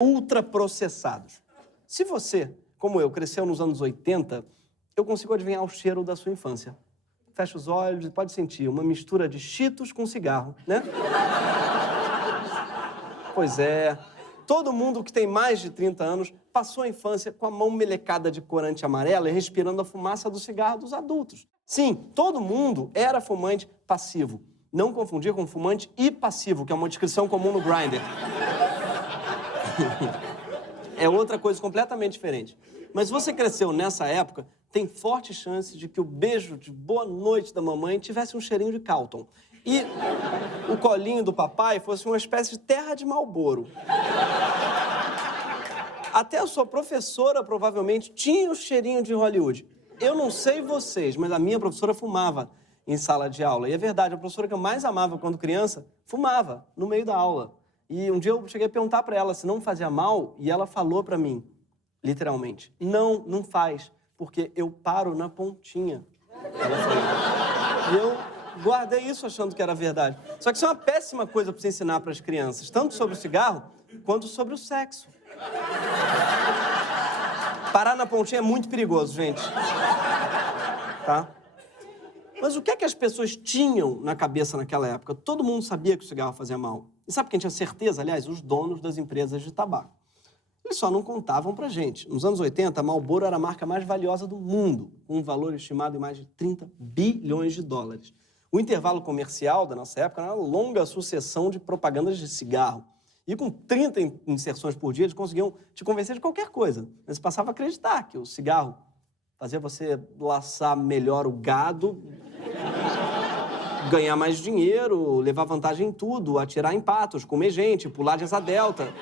ultraprocessados. Se você, como eu, cresceu nos anos 80, eu consigo adivinhar o cheiro da sua infância. Fecha os olhos e pode sentir uma mistura de Cheetos com cigarro, né? Pois é. Todo mundo que tem mais de 30 anos passou a infância com a mão melecada de corante amarelo e respirando a fumaça do cigarro dos adultos. Sim, todo mundo era fumante passivo. Não confundir com fumante e passivo, que é uma descrição comum no Grindr. É outra coisa completamente diferente. Mas se você cresceu nessa época, tem forte chance de que o beijo de boa noite da mamãe tivesse um cheirinho de Calton. E o colinho do papai fosse uma espécie de terra de Marlboro. Até a sua professora provavelmente tinha o cheirinho de Hollywood. Eu não sei vocês, mas a minha professora fumava em sala de aula. E é verdade, a professora que eu mais amava quando criança fumava no meio da aula. E um dia eu cheguei a perguntar pra ela se não fazia mal, e ela falou pra mim, literalmente, não faz, porque eu paro na pontinha. Ela falou. E eu guardei isso achando que era verdade. Só que isso é uma péssima coisa pra você ensinar pras crianças, tanto sobre o cigarro, quanto sobre o sexo. Parar na pontinha é muito perigoso, gente. Tá? Mas o que é que as pessoas tinham na cabeça naquela época? Todo mundo sabia que o cigarro fazia mal. E sabe quem tinha certeza? Aliás, os donos das empresas de tabaco. Eles só não contavam pra gente. Nos anos 80, a Marlboro era a marca mais valiosa do mundo, com um valor estimado em mais de 30 bilhões de dólares. O intervalo comercial da nossa época era uma longa sucessão de propagandas de cigarro. E com 30 inserções por dia, eles conseguiam te convencer de qualquer coisa. Mas você passava a acreditar que o cigarro fazia você laçar melhor o gado, ganhar mais dinheiro, levar vantagem em tudo, atirar em patos, comer gente, pular de asa delta.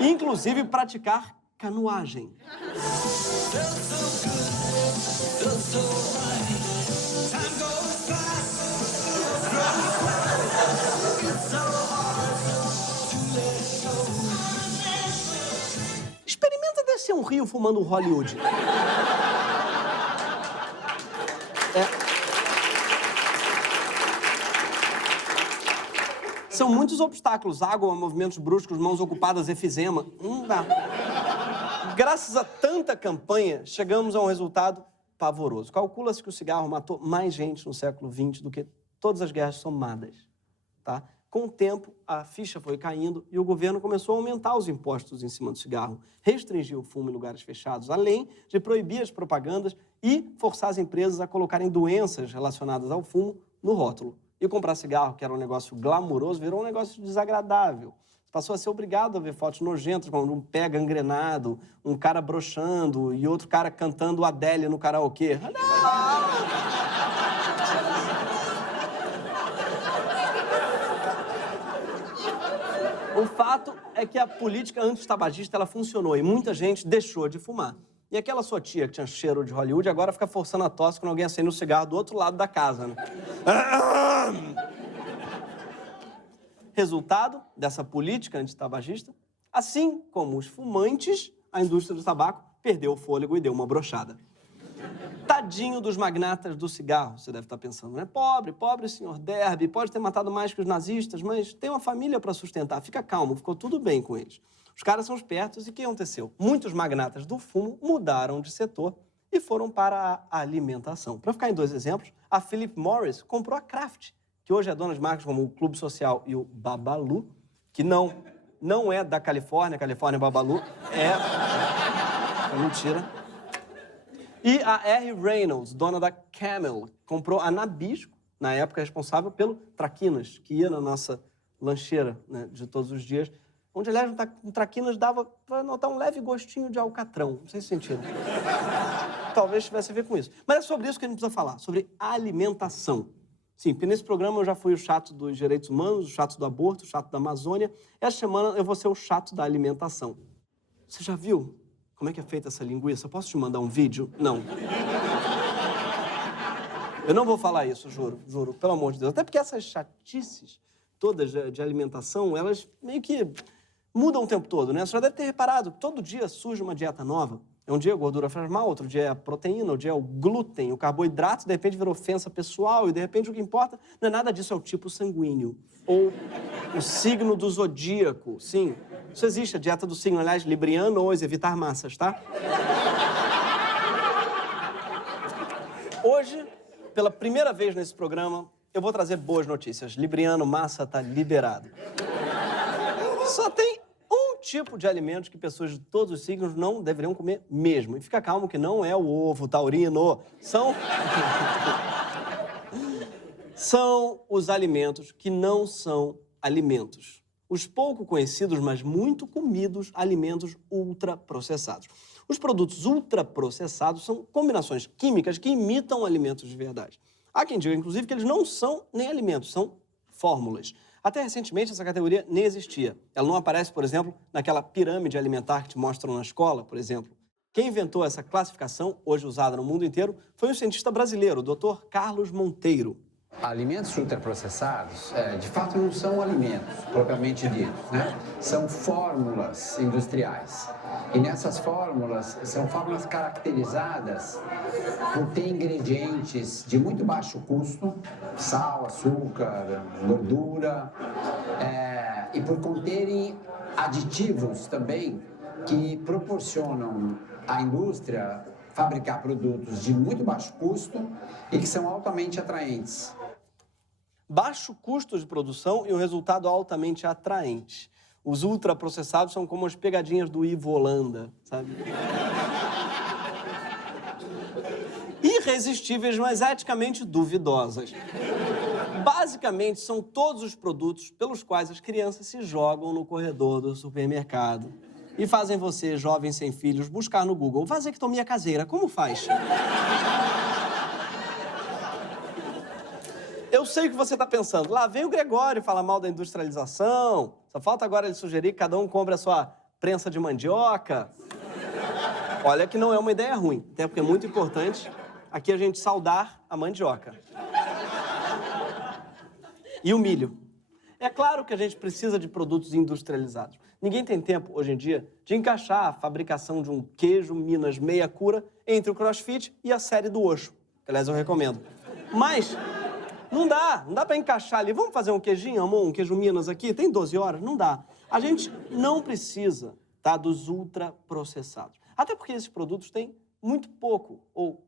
E, inclusive, praticar canoagem. Experimenta descer um rio fumando um Hollywood. São muitos obstáculos. Água, movimentos bruscos, mãos ocupadas, efizema. Não dá. Graças a tanta campanha, chegamos a um resultado pavoroso. Calcula-se que o cigarro matou mais gente no século XX do que todas as guerras somadas. Tá? Com o tempo, a ficha foi caindo e o governo começou a aumentar os impostos em cima do cigarro, restringir o fumo em lugares fechados, além de proibir as propagandas e forçar as empresas a colocarem doenças relacionadas ao fumo no rótulo. E comprar cigarro, que era um negócio glamuroso, virou um negócio desagradável. Passou a ser obrigado a ver fotos nojentas, como um pé gangrenado, um cara broxando e outro cara cantando Adele no karaokê. O fato é que a política antitabagista ela funcionou e muita gente deixou de fumar. E aquela sua tia que tinha cheiro de Hollywood agora fica forçando a tosse quando alguém acende o cigarro do outro lado da casa, né? Resultado dessa política antitabagista, assim como os fumantes, a indústria do tabaco perdeu o fôlego e deu uma brochada. Tadinho dos magnatas do cigarro, você deve estar pensando, né? Pobre senhor Derby, pode ter matado mais que os nazistas, mas tem uma família para sustentar. Fica calmo, ficou tudo bem com eles. Os caras são espertos e o que aconteceu? Muitos magnatas do fumo mudaram de setor e foram para a alimentação. Para ficar em dois exemplos, a Philip Morris comprou a Kraft, que hoje é dona de marcas como o Clube Social e o Babalu, que não é da Califórnia Babalu, é mentira. E a R. Reynolds, dona da Camel, comprou a Nabisco, na época responsável pelo Traquinas, que ia na nossa lancheira, né, de todos os dias, onde, aliás, um Traquinas dava para notar um leve gostinho de alcatrão. Não sei se sentido. Talvez tivesse a ver com isso. Mas é sobre isso que a gente precisa falar, sobre alimentação. Sim, porque nesse programa eu já fui o chato dos direitos humanos, o chato do aborto, o chato da Amazônia. Essa semana eu vou ser o chato da alimentação. Você já viu como é que é feita essa linguiça? Eu posso te mandar um vídeo? Não. Eu não vou falar isso, juro, pelo amor de Deus. Até porque essas chatices todas de alimentação, elas meio que mudam o tempo todo, né? Você já deve ter reparado, todo dia surge uma dieta nova. É um dia a gordura faz mal, outro dia é a proteína, outro dia é o glúten, o carboidrato, de repente virou ofensa pessoal, e de repente o que importa não é nada disso, é o tipo sanguíneo. Ou o signo do zodíaco, sim. Isso existe, a dieta do signo, aliás, libriano hoje, evitar massas, tá? Hoje, pela primeira vez nesse programa, eu vou trazer boas notícias. Libriano, massa tá liberado. Só tem um tipo de alimento que pessoas de todos os signos não deveriam comer mesmo. E fica calmo que não é o ovo taurino. São os alimentos que não são alimentos. Os pouco conhecidos, mas muito comidos, alimentos ultraprocessados. Os produtos ultraprocessados são combinações químicas que imitam alimentos de verdade. Há quem diga, inclusive, que eles não são nem alimentos, são fórmulas. Até recentemente, essa categoria nem existia. Ela não aparece, por exemplo, naquela pirâmide alimentar que te mostram na escola, por exemplo. Quem inventou essa classificação, hoje usada no mundo inteiro, foi um cientista brasileiro, o Dr. Carlos Monteiro. Alimentos ultraprocessados, de fato, não são alimentos propriamente ditos, né? São fórmulas industriais. E nessas fórmulas, são fórmulas caracterizadas por ter ingredientes de muito baixo custo, sal, açúcar, gordura, e por conterem aditivos também que proporcionam à indústria fabricar produtos de muito baixo custo e que são altamente atraentes. Baixo custo de produção e um resultado altamente atraente. Os ultraprocessados são como as pegadinhas do Ivo Holanda, sabe? Irresistíveis, mas eticamente duvidosas. Basicamente, são todos os produtos pelos quais as crianças se jogam no corredor do supermercado e fazem você, jovem sem filhos, buscar no Google vasectomia caseira. Como faz? Eu sei o que você está pensando. Lá vem o Gregório falar mal da industrialização. Só falta agora ele sugerir que cada um compre a sua prensa de mandioca. Olha que não é uma ideia ruim, até porque é muito importante aqui a gente saudar a mandioca. E o milho. É claro que a gente precisa de produtos industrializados. Ninguém tem tempo, hoje em dia, de encaixar a fabricação de um queijo Minas meia cura entre o CrossFit e a série do Osho, que, aliás, eu recomendo. Mas não dá pra encaixar ali. Vamos fazer um queijinho, amor, um queijo Minas aqui? Tem 12 horas? Não dá. A gente não precisa, tá, dos ultraprocessados. Até porque esses produtos têm muito pouco ou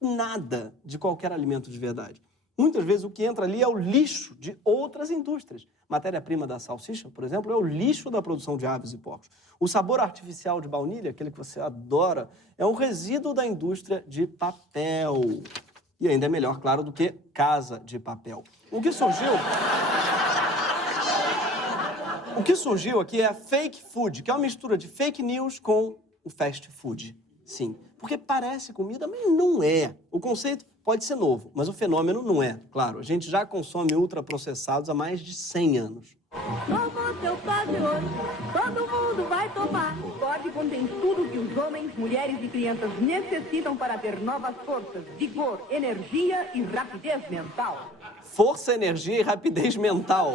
nada de qualquer alimento de verdade. Muitas vezes o que entra ali é o lixo de outras indústrias. Matéria-prima da salsicha, por exemplo, é o lixo da produção de aves e porcos. O sabor artificial de baunilha, aquele que você adora, é um resíduo da indústria de papel. E ainda é melhor, claro, do que casa de papel. O que surgiu aqui é a fake food, que é uma mistura de fake news com o fast food. Sim, porque parece comida, mas não é. O conceito pode ser novo, mas o fenômeno não é. Claro, a gente já consome ultraprocessados há mais de 100 anos. Como seu padre hoje, todo mundo vai tomar. O Ford contém tudo que os homens, mulheres e crianças necessitam para ter novas forças, vigor, energia e rapidez mental. Força, energia e rapidez mental.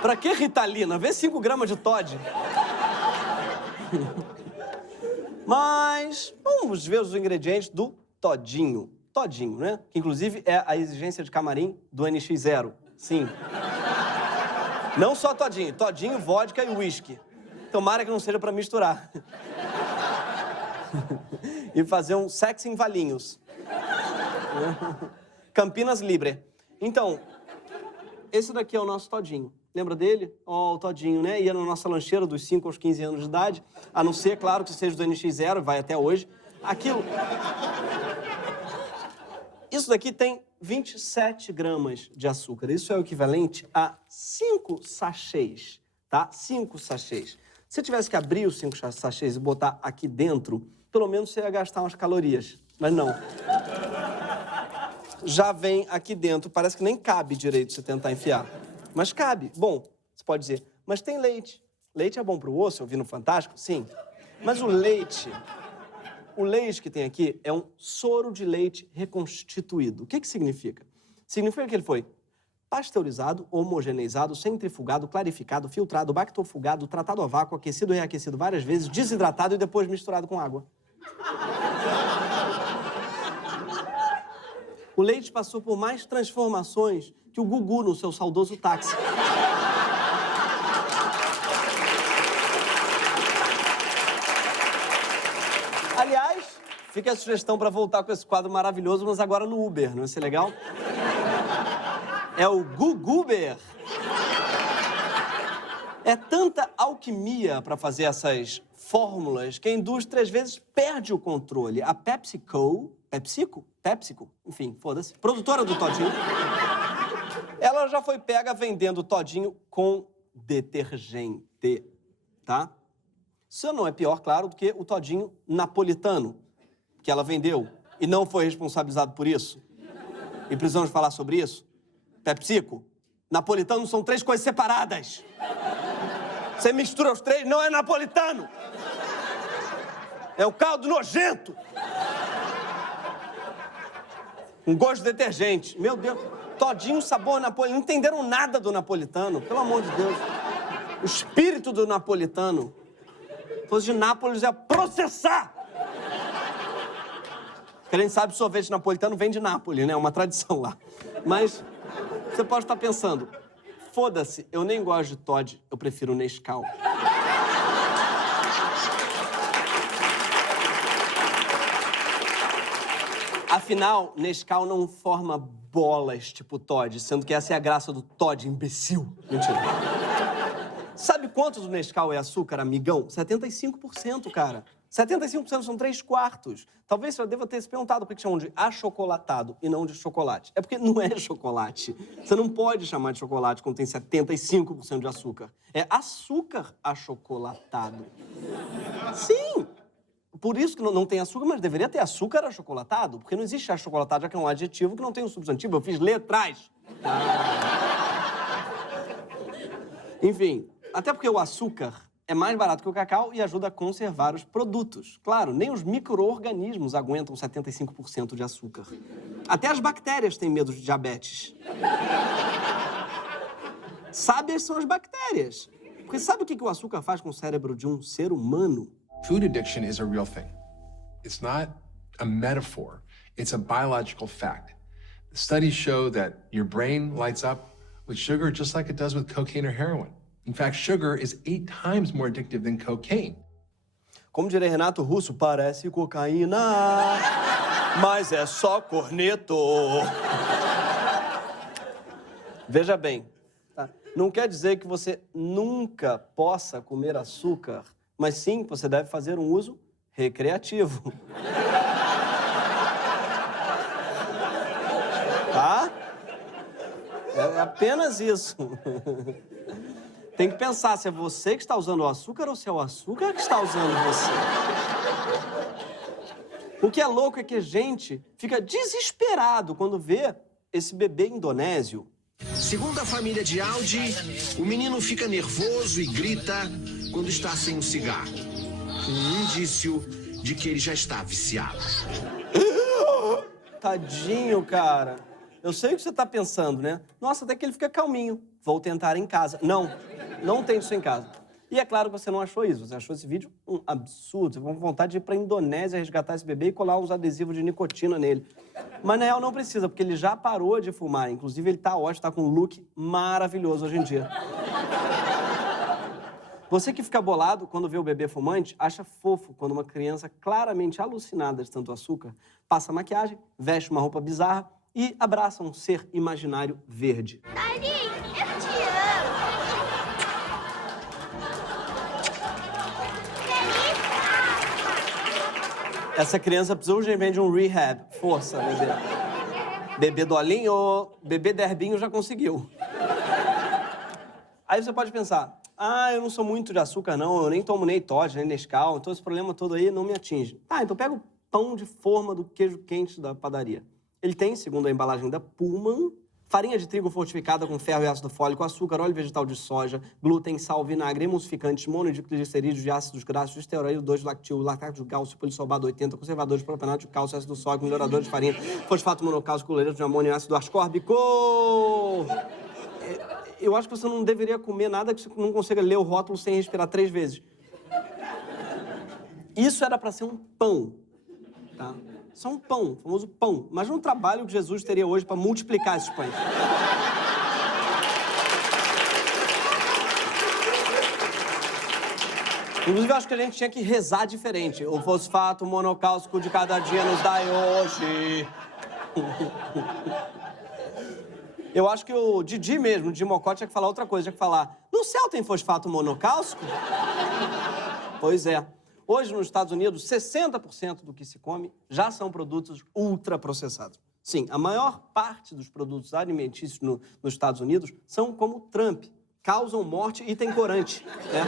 Pra que Ritalina? Vê 5 gramas de Todd. Mas vamos ver os ingredientes do Todinho. Todinho, né? Que inclusive é a exigência de camarim do NX0. Sim. Não só Todinho. Todinho, vodka e uísque. Tomara que não seja pra misturar. E fazer um sexo em Valinhos. Campinas Libre. Então, esse daqui é o nosso Todinho. Lembra dele? Ó, o Todinho, né? Ia na nossa lancheira dos 5 aos 15 anos de idade. A não ser, claro, que seja do NX0, vai até hoje. Aquilo... Isso daqui tem 27 gramas de açúcar. Isso é o equivalente a 5 sachês, tá? 5 sachês. Se você tivesse que abrir os 5 sachês e botar aqui dentro, pelo menos você ia gastar umas calorias. Mas não. Já vem aqui dentro, parece que nem cabe direito você tentar enfiar. Mas cabe. Bom, você pode dizer, mas tem leite. Leite é bom pro osso, eu vi no Fantástico? Sim. Mas o leite que tem aqui é um soro de leite reconstituído. O que significa? Significa que ele foi pasteurizado, homogeneizado, centrifugado, clarificado, filtrado, bactofugado, tratado a vácuo, aquecido e reaquecido várias vezes, desidratado e depois misturado com água. O leite passou por mais transformações que o Gugu no seu saudoso táxi. Aliás, fica a sugestão para voltar com esse quadro maravilhoso, mas agora no Uber, não vai ser legal? É o Guguber. É tanta alquimia para fazer essas fórmulas que a indústria às vezes perde o controle. A PepsiCo, enfim, foda-se, produtora do Todinho, ela já foi pega vendendo Todinho com detergente, tá? Isso não é pior, claro, do que o Todinho napolitano, que ela vendeu e não foi responsabilizado por isso. E precisamos falar sobre isso? PepsiCo, napolitano são 3 coisas separadas. Você mistura os 3, não é napolitano. É um caldo nojento. Um gosto de detergente. Meu Deus, Todinho, sabor napolitano. Não entenderam nada do napolitano, pelo amor de Deus. O espírito do napolitano. Se fosse de Nápoles, ia processar. Porque a gente sabe que sorvete napolitano vem de Nápoles, né? É uma tradição lá. Mas você pode estar pensando, foda-se, eu nem gosto de Toddy, eu prefiro Nescau. Afinal, Nescau não forma bolas tipo Toddy, sendo que essa é a graça do Toddy, imbecil. Mentira. Sabe quanto do Nescau é açúcar, amigão? 75%, cara. 75% são 3/4. Talvez você já deva ter se perguntado por que chamam de achocolatado e não de chocolate. É porque não é chocolate. Você não pode chamar de chocolate quando tem 75% de açúcar. É açúcar achocolatado. Sim! Por isso que não tem açúcar, mas deveria ter açúcar achocolatado, porque não existe achocolatado, já que é um adjetivo que não tem um substantivo. Eu fiz letras. Enfim, até porque o açúcar é mais barato que o cacau e ajuda a conservar os produtos. Claro, nem os micro-organismos aguentam 75% de açúcar. Até as bactérias têm medo de diabetes. Sábias são as bactérias. Porque sabe o que o açúcar faz com o cérebro de um ser humano? Food addiction is a real thing. It's not a metaphor. It's a biological fact. The studies show that your brain lights up with sugar just like it does with cocaine or heroin. In fact, sugar is 8 times more addictive than cocaine. Como diria Renato Russo, parece cocaína, mas é só corneto. Veja bem, tá? Não quer dizer que você nunca possa comer açúcar, mas sim que você deve fazer um uso recreativo. Tá? É apenas isso. Tem que pensar se é você que está usando o açúcar ou se é o açúcar que está usando você. O que é louco é que a gente fica desesperado quando vê esse bebê indonésio. Segundo a família de Audi, o menino fica nervoso e grita quando está sem um cigarro. Um indício de que ele já está viciado. Tadinho, cara. Eu sei o que você está pensando, né? Nossa, até que ele fica calminho. Vou tentar em casa. Não tente isso em casa. E é claro que você não achou isso. Você achou esse vídeo um absurdo. Você vai com vontade de ir pra Indonésia resgatar esse bebê e colar uns adesivos de nicotina nele. Mas na real não precisa, porque ele já parou de fumar. Inclusive, ele tá ótimo, tá com um look maravilhoso hoje em dia. Você que fica bolado quando vê o bebê fumante, acha fofo quando uma criança claramente alucinada de tanto açúcar passa maquiagem, veste uma roupa bizarra e abraça um ser imaginário verde. Daddy, eu te amo. Feliz Páscoa. Essa criança precisa urgentemente de um rehab. Força, bebê. Bebê dolinho, bebê derbinho já conseguiu. Aí você pode pensar, eu não sou muito de açúcar, não. Eu nem tomo nem Toddy, nem Nescau. Então esse problema todo aí não me atinge. Então pega o pão de forma do queijo quente da padaria. Ele tem, segundo a embalagem da Pullman, farinha de trigo fortificada com ferro e ácido fólico, açúcar, óleo vegetal de soja, glúten, sal, vinagre, emulsificantes, monoglicerídeos de ácidos graxos, esteroide, 2 lactil, lactato de cálcio, polisorbado 80, conservadores, propanato de cálcio, ácido sólico, melhoradores de farinha, fosfato monocálcico, cloreto de amônio e ácido ascórbico. Eu acho que você não deveria comer nada que você não consiga ler o rótulo sem respirar 3 vezes. Isso era para ser um pão, tá? Isso é um pão, o famoso pão. Imagina um trabalho que Jesus teria hoje para multiplicar esses pães. Inclusive, eu acho que a gente tinha que rezar diferente. O fosfato monocálcico de cada dia nos dai hoje. Eu acho que o Didi mesmo, o Didi Mocó, tinha que falar outra coisa. Tinha que falar, no céu tem fosfato monocálcico? Pois é. Hoje, nos Estados Unidos, 60% do que se come já são produtos ultraprocessados. Sim, a maior parte dos produtos alimentícios nos Estados Unidos são como Trump, causam morte e têm corante, né?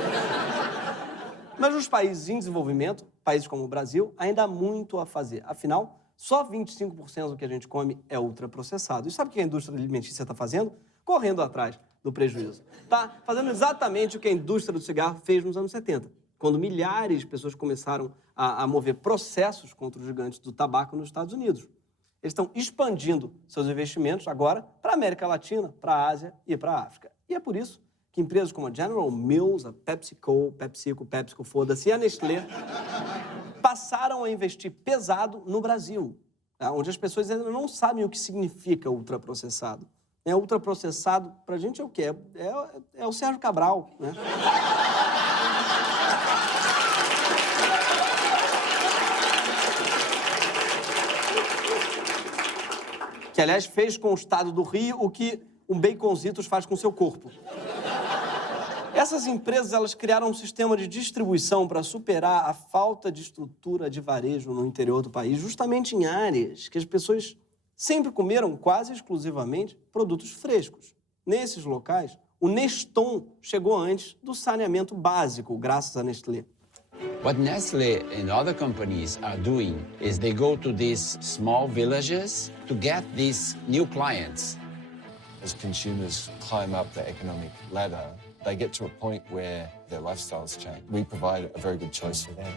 Mas nos países em desenvolvimento, países como o Brasil, ainda há muito a fazer. Afinal, só 25% do que a gente come é ultraprocessado. E sabe o que a indústria alimentícia está fazendo? Correndo atrás do prejuízo. Está fazendo exatamente o que a indústria do cigarro fez nos anos 70. Quando milhares de pessoas começaram a mover processos contra os gigantes do tabaco nos Estados Unidos. Eles estão expandindo seus investimentos agora para a América Latina, para a Ásia e para a África. E é por isso que empresas como a General Mills, a PepsiCo, foda-se, e a Nestlé passaram a investir pesado no Brasil, tá? Onde as pessoas ainda não sabem o que significa ultraprocessado. Ultraprocessado, pra gente, é o quê? É o Sérgio Cabral, né? Que, aliás, fez com o estado do Rio o que um Baconzitos faz com seu corpo. Essas empresas, elas criaram um sistema de distribuição para superar a falta de estrutura de varejo no interior do país, justamente em áreas que as pessoas sempre comeram quase exclusivamente produtos frescos. Nesses locais, o Neston chegou antes do saneamento básico, graças à Nestlé. What Nestle and other companies are doing is they go to these small villages to get these new clients. As consumers climb up the economic ladder, they get to a point where their lifestyles change. We provide a very good choice for them.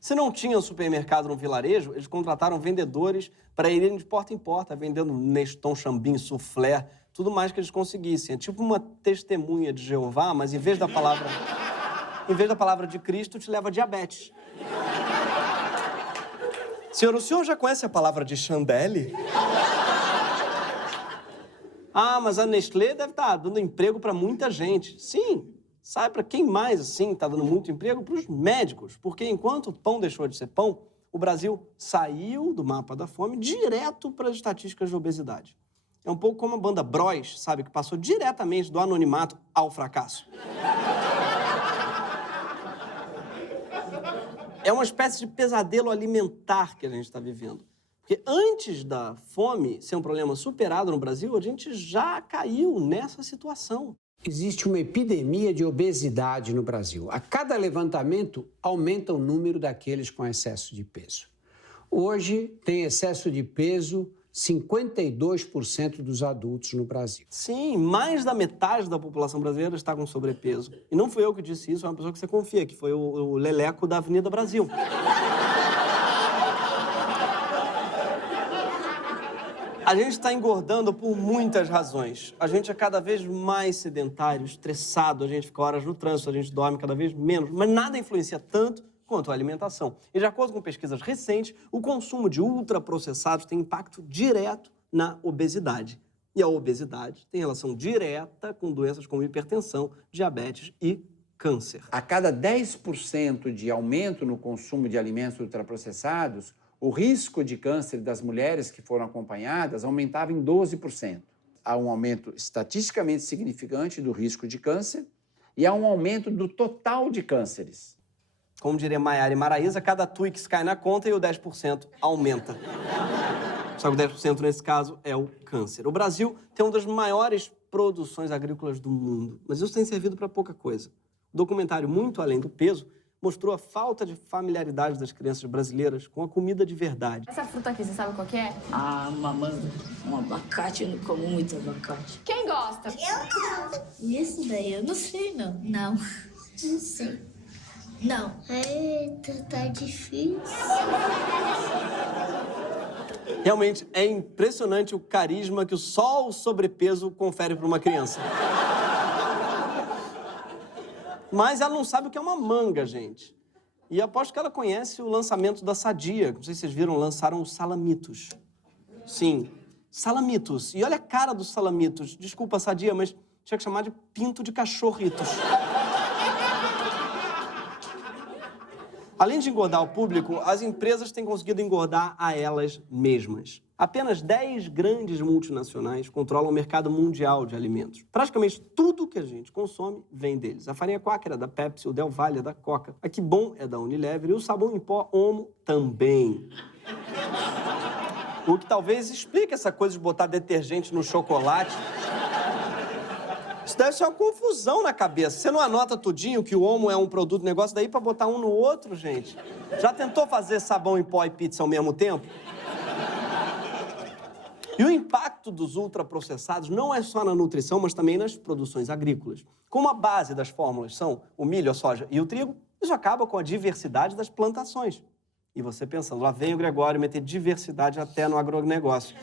Se não tinha supermercado no vilarejo, eles contrataram vendedores para irem de porta em porta, vendendo Neston, Chambin, Soufflé, tudo mais que eles conseguissem. É tipo uma testemunha de Jeová, mas em vez da palavra de Cristo, te leva a diabetes. Senhor, o senhor já conhece a palavra de Chandelle? Ah, mas a Nestlé deve estar dando emprego para muita gente. Sim, sabe para quem mais, assim, está dando muito emprego? Para os médicos. Porque enquanto o pão deixou de ser pão, o Brasil saiu do mapa da fome direto para as estatísticas de obesidade. É um pouco como a banda Bros, sabe? Que passou diretamente do anonimato ao fracasso. É uma espécie de pesadelo alimentar que a gente está vivendo. Porque antes da fome ser um problema superado no Brasil, a gente já caiu nessa situação. Existe uma epidemia de obesidade no Brasil. A cada levantamento, aumenta o número daqueles com excesso de peso. Hoje, tem excesso de peso 52% dos adultos no Brasil. Sim, mais da metade da população brasileira está com sobrepeso. E não fui eu que disse isso, é uma pessoa que você confia, que foi o Leleco da Avenida Brasil. A gente está engordando por muitas razões. A gente é cada vez mais sedentário, estressado, a gente fica horas no trânsito, a gente dorme cada vez menos, mas nada influencia tanto quanto a alimentação. E de acordo com pesquisas recentes, o consumo de ultraprocessados tem impacto direto na obesidade. E a obesidade tem relação direta com doenças como hipertensão, diabetes e câncer. A cada 10% de aumento no consumo de alimentos ultraprocessados, o risco de câncer das mulheres que foram acompanhadas aumentava em 12%. Há um aumento estatisticamente significante do risco de câncer e há um aumento do total de cânceres. Como diria Maiara e Maraísa, cada Twix cai na conta e o 10% aumenta. Só que o 10% nesse caso é o câncer. O Brasil tem uma das maiores produções agrícolas do mundo, mas isso tem servido para pouca coisa. O documentário Muito Além do Peso mostrou a falta de familiaridade das crianças brasileiras com a comida de verdade. Essa fruta aqui, você sabe qual que é? Ah, uma manga, um abacate, eu não como muito abacate. Quem gosta? Eu não. E esse daí eu não sei, não. Não. Não sei. Não. Eita, tá difícil. Realmente é impressionante o carisma que só o sobrepeso confere para uma criança. Mas ela não sabe o que é uma manga, gente. E aposto que ela conhece o lançamento da Sadia. Não sei se vocês viram, lançaram os Salamitos. Sim, Salamitos. E olha a cara dos Salamitos. Desculpa, Sadia, mas tinha que chamar de pinto de cachorritos. Além de engordar o público, as empresas têm conseguido engordar a elas mesmas. Apenas 10 grandes multinacionais controlam o mercado mundial de alimentos. Praticamente tudo que a gente consome vem deles. A farinha Quaker é da Pepsi, o Del Valle é da Coca, a Que Bom é da Unilever e o sabão em pó Omo também. O que talvez explique essa coisa de botar detergente no chocolate. Isso deve ser uma confusão na cabeça. Você não anota tudinho que o Omo é um produto, negócio daí pra botar um no outro, gente? Já tentou fazer sabão em pó e pizza ao mesmo tempo? E o impacto dos ultraprocessados não é só na nutrição, mas também nas produções agrícolas. Como a base das fórmulas são o milho, a soja e o trigo, isso acaba com a diversidade das plantações. E você pensando, lá vem o Gregório meter diversidade até no agronegócio.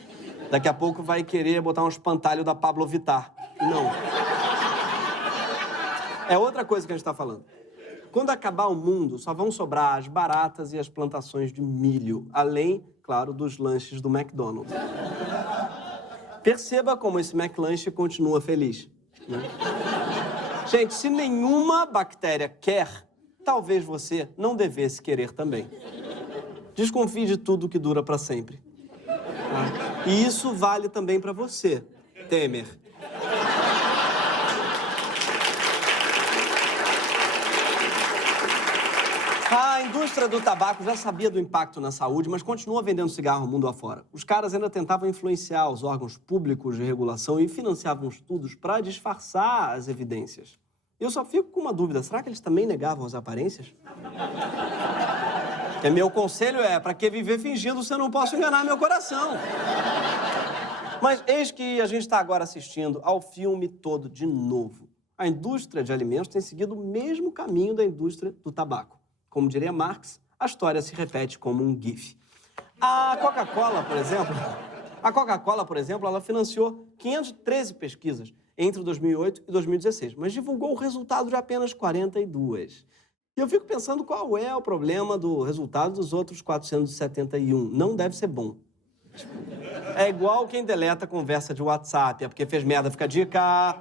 Daqui a pouco vai querer botar um espantalho da Pablo Vittar. Não. É outra coisa que a gente está falando. Quando acabar o mundo, só vão sobrar as baratas e as plantações de milho, além, claro, dos lanches do McDonald's. Perceba como esse McLanche continua feliz, né? Gente, se nenhuma bactéria quer, talvez você não devesse querer também. Desconfie de tudo que dura para sempre. Tá? E isso vale também para você, Temer. A indústria do tabaco já sabia do impacto na saúde, mas continua vendendo cigarro mundo afora. Os caras ainda tentavam influenciar os órgãos públicos de regulação e financiavam estudos para disfarçar as evidências. Eu só fico com uma dúvida, será que eles também negavam as aparências? Porque meu conselho é, para que viver fingindo se eu não posso enganar meu coração? Mas eis que a gente está agora assistindo ao filme todo de novo. A indústria de alimentos tem seguido o mesmo caminho da indústria do tabaco. Como diria Marx, a história se repete como um GIF. A Coca-Cola, por exemplo, ela financiou 513 pesquisas entre 2008 e 2016, mas divulgou o resultado de apenas 42. E eu fico pensando qual é o problema do resultado dos outros 471. Não deve ser bom. É igual quem deleta a conversa de WhatsApp, é porque fez merda, fica a dica.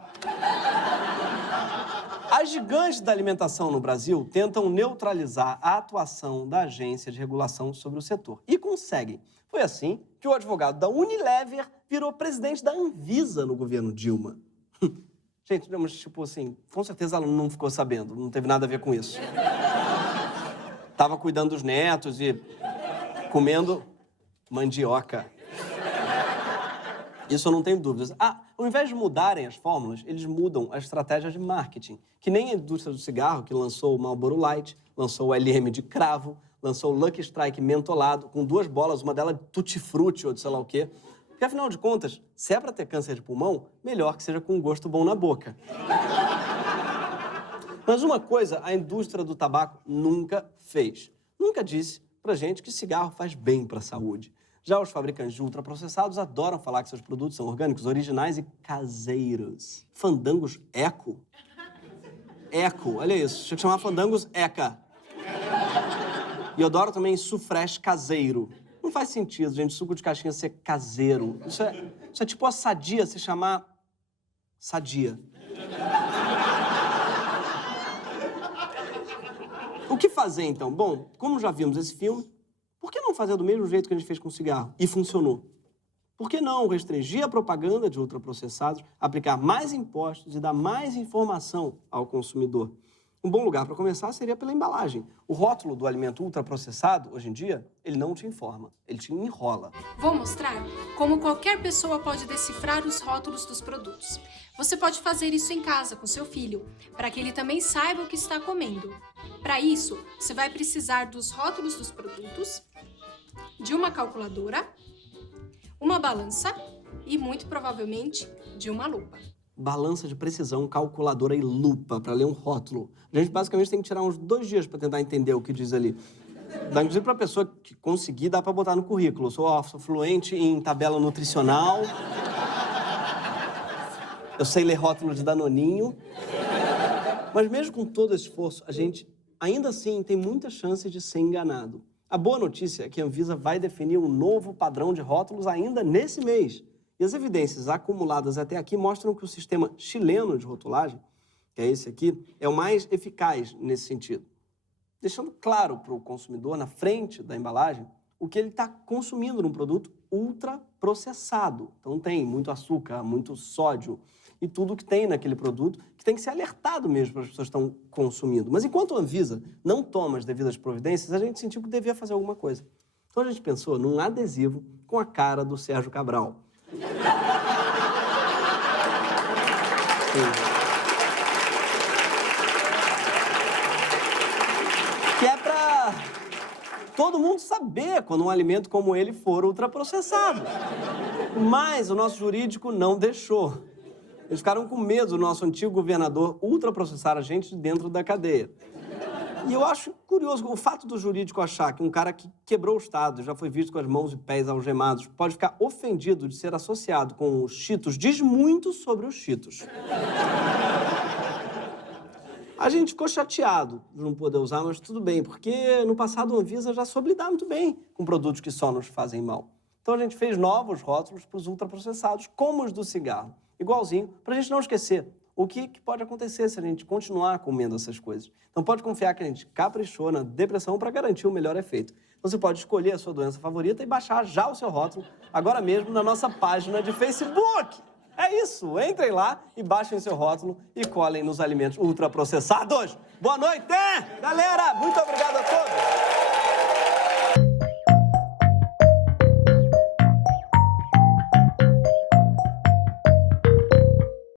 As gigantes da alimentação no Brasil tentam neutralizar a atuação da agência de regulação sobre o setor. E conseguem. Foi assim que o advogado da Unilever virou presidente da Anvisa no governo Dilma. Gente, mas tipo assim, com certeza ela não ficou sabendo, não teve nada a ver com isso. Tava cuidando dos netos e comendo mandioca. Isso eu não tenho dúvidas. Ao invés de mudarem as fórmulas, eles mudam a estratégia de marketing. Que nem a indústria do cigarro, que lançou o Marlboro Light, lançou o LM de cravo, lançou o Lucky Strike mentolado, com 2 bolas, uma delas tutti-frutti ou de sei lá o quê. Porque, afinal de contas, se é pra ter câncer de pulmão, melhor que seja com um gosto bom na boca. Mas uma coisa a indústria do tabaco nunca fez. Nunca disse pra gente que cigarro faz bem pra saúde. Já os fabricantes de ultraprocessados adoram falar que seus produtos são orgânicos, originais e caseiros. Fandangos Eco? Eco, olha isso. Tinha que chamar Fandangos Eca. E eu adoro também sufresh caseiro. Não faz sentido, gente, suco de caixinha ser caseiro. Isso é tipo a Sadia se chamar Sadia. O que fazer, então? Bom, como já vimos esse filme, por que não fazer do mesmo jeito que a gente fez com o cigarro? E funcionou. Por que não restringir a propaganda de ultraprocessados, aplicar mais impostos e dar mais informação ao consumidor? Um bom lugar para começar seria pela embalagem. O rótulo do alimento ultraprocessado, hoje em dia, ele não te informa, ele te enrola. Vou mostrar como qualquer pessoa pode decifrar os rótulos dos produtos. Você pode fazer isso em casa com seu filho, para que ele também saiba o que está comendo. Para isso, você vai precisar dos rótulos dos produtos, de uma calculadora, uma balança e, muito provavelmente, de uma lupa. Balança de precisão, calculadora e lupa para ler um rótulo. A gente basicamente tem que tirar uns 2 dias para tentar entender o que diz ali. Dá, inclusive, para a pessoa que conseguir, dá para botar no currículo. Sou fluente em tabela nutricional. Eu sei ler rótulo de Danoninho. Mas mesmo com todo esse esforço, a gente ainda assim tem muita chance de ser enganado. A boa notícia é que a Anvisa vai definir um novo padrão de rótulos ainda nesse mês. E as evidências acumuladas até aqui mostram que o sistema chileno de rotulagem, que é esse aqui, é o mais eficaz nesse sentido. Deixando claro para o consumidor, na frente da embalagem, o que ele está consumindo num produto ultraprocessado. Então tem muito açúcar, muito sódio e tudo que tem naquele produto que tem que ser alertado mesmo para as pessoas que estão consumindo. Mas enquanto a Anvisa não toma as devidas providências, a gente sentiu que devia fazer alguma coisa. Então a gente pensou num adesivo com a cara do Sérgio Cabral. Que é para todo mundo saber quando um alimento como ele for ultraprocessado. Mas o nosso jurídico não deixou. Eles ficaram com medo do nosso antigo governador ultraprocessar a gente dentro da cadeia. E eu acho curioso o fato do jurídico achar que um cara que quebrou o Estado, já foi visto com as mãos e pés algemados, pode ficar ofendido de ser associado com os Cheetos, diz muito sobre os Cheetos. A gente ficou chateado de não poder usar, mas tudo bem, porque no passado a Anvisa já soube lidar muito bem com produtos que só nos fazem mal. Então a gente fez novos rótulos para os ultraprocessados, como os do cigarro, igualzinho, para a gente não esquecer o que pode acontecer se a gente continuar comendo essas coisas. Então pode confiar que a gente caprichou na depressão para garantir o melhor efeito. Então você pode escolher a sua doença favorita e baixar já o seu rótulo, agora mesmo na nossa página de Facebook. É isso, entrem lá e baixem seu rótulo e colhem nos alimentos ultraprocessados. Boa noite, galera! Muito obrigado a todos!